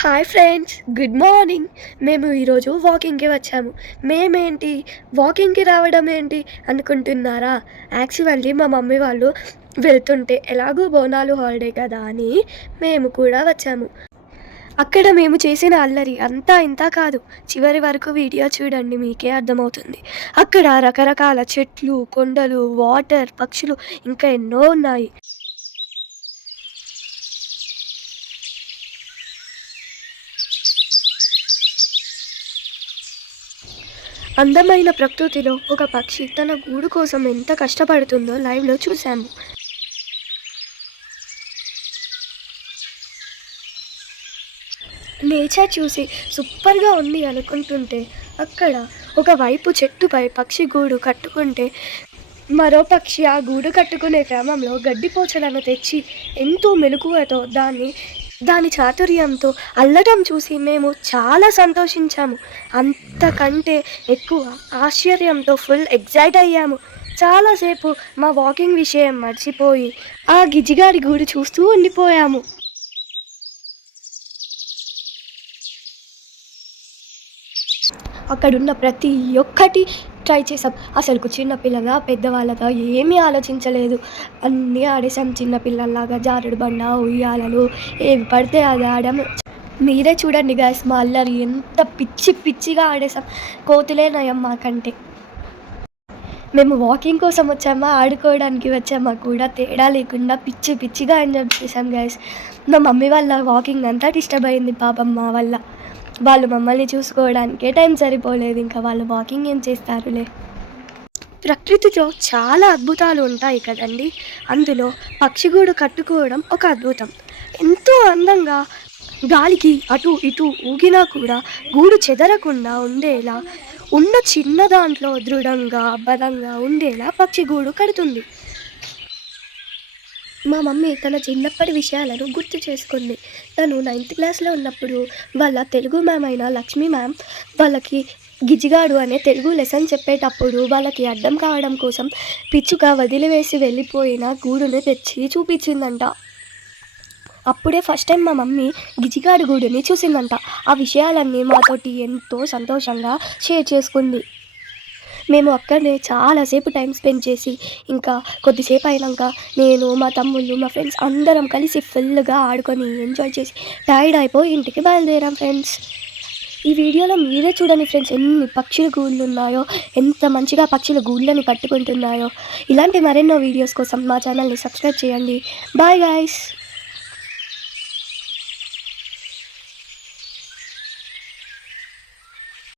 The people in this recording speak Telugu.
Hi friends, good morning. మేము ఈరోజు వాకింగ్కి వచ్చాము. మేమేంటి వాకింగ్కి రావడం ఏంటి అనుకుంటున్నారా? యాక్చువల్లీ మా మమ్మీ వాళ్ళు వెళ్తుంటే ఎలాగో బోనాలు హాలిడే కదా అని మేము కూడా వచ్చాము. అక్కడ మేము చేసిన అల్లరి అంతా ఇంత కాదు. చివరి వరకు వీడియో చూడండి, మీకే అర్థమవుతుంది. అక్కడ రకరకాల చెట్లు, కొండలు, వాటర్, పక్షులు ఇంకా ఎన్నో ఉన్నాయి. అందమైన ప్రకృతిలో ఒక పక్షి తన గూడు కోసం ఎంత కష్టపడుతుందో లైవ్లో చూశాము. నేచర్ చూసి సూపర్గా ఉంది అనుకుంటుంటే అక్కడ ఒకవైపు చెట్టుపై పక్షి గూడు కట్టుకుంటే మరో పక్షి ఆ గూడు కట్టుకునే క్రమంలో గడ్డిపోచలను తెచ్చి ఎంతో మెలకువతో దాని చాతుర్యంతో అల్లడం చూసి మేము చాలా సంతోషించాము. అంతకంటే ఎక్కువ ఆశ్చర్యంతో ఫుల్ ఎగ్జైట్ అయ్యాము. చాలాసేపు మా వాకింగ్ విషయం మర్చిపోయి ఆ గిజిగాడి గూడు చూస్తూ ఉండిపోయాము. అక్కడున్న ప్రతి ఒక్కటి ట్రై చేసాం. అసలుకు చిన్నపిల్లగా పెద్దవాళ్ళగా ఏమీ ఆలోచించలేదు. అన్నీ ఆడేసాం. చిన్నపిల్లల్లాగా జారుడు బండ, ఉయ్యాలలు ఏవి పడితే అది ఆడాము. మీరే చూడండి గాయ్స్, మా అల్లరి ఎంత పిచ్చి పిచ్చిగా ఆడేసాం. కోతులే నయం మాకంటే. మేము వాకింగ్ కోసం వచ్చామా, ఆడుకోవడానికి వచ్చామా కూడా తేడా లేకుండా పిచ్చి పిచ్చిగా ఎంజాయ్ చేసాం గాయ్స్. మా మమ్మీ వాళ్ళ వాకింగ్ అంతా డిస్టర్బ్ అయింది పాపం మా వల్ల. వాళ్ళు మమ్మల్ని చూసుకోవడానికే టైం సరిపోలేదు. ఇంకా వాళ్ళు వాకింగ్ ఏం చేస్తారులే. ప్రకృతిలో చాలా అద్భుతాలు ఉంటాయి కదండి. అందులో పక్షిగూడు కట్టుకోవడం ఒక అద్భుతం. ఎంతో అందంగా గాలికి అటు ఇటు ఊగినా కూడా గూడు చెదరకుండా ఉండేలా, ఉన్న చిన్న దాంట్లో దృఢంగా బలంగా ఉండేలా పక్షిగూడు కడుతుంది. మా మమ్మీ తన చిన్నప్పటి విషయాలను గుర్తు చేసుకుంది. తను 9th క్లాస్లో ఉన్నప్పుడు వాళ్ళ తెలుగు మ్యామ్ అయిన లక్ష్మీ మ్యామ్ వాళ్ళకి గిజిగాడు అనే తెలుగు లెసన్ చెప్పేటప్పుడు వాళ్ళకి అర్థం కావడం కోసం పిచ్చుక వదిలివేసి వెళ్ళిపోయిన గూడుని తెచ్చి చూపించిందంట. అప్పుడే ఫస్ట్ టైం మా మమ్మీ గిజిగాడు గూడుని చూసిందంట. ఆ విషయాలన్నీ మాతోటి ఎంతో సంతోషంగా షేర్ చేసుకుంది. మేము అక్కడనే చాలాసేపు టైం స్పెండ్ చేసి ఇంకా కొద్దిసేపు అయినాక నేను, మా తమ్ముళ్ళు, మా ఫ్రెండ్స్ అందరం కలిసి ఫుల్గా ఆడుకొని ఎంజాయ్ చేసి టైర్డ్ అయిపోయి ఇంటికి బయలుదేరాం ఫ్రెండ్స్. ఈ వీడియోలో మీరే చూడండి ఫ్రెండ్స్, ఎన్ని పక్షుల గూళ్ళు ఉన్నాయో, ఎంత మంచిగా పక్షుల గూళ్ళని పట్టుకుంటున్నాయో. ఇలాంటి మరెన్నో వీడియోస్ కోసం మా ఛానల్ని సబ్స్క్రైబ్ చేయండి. Bye guys.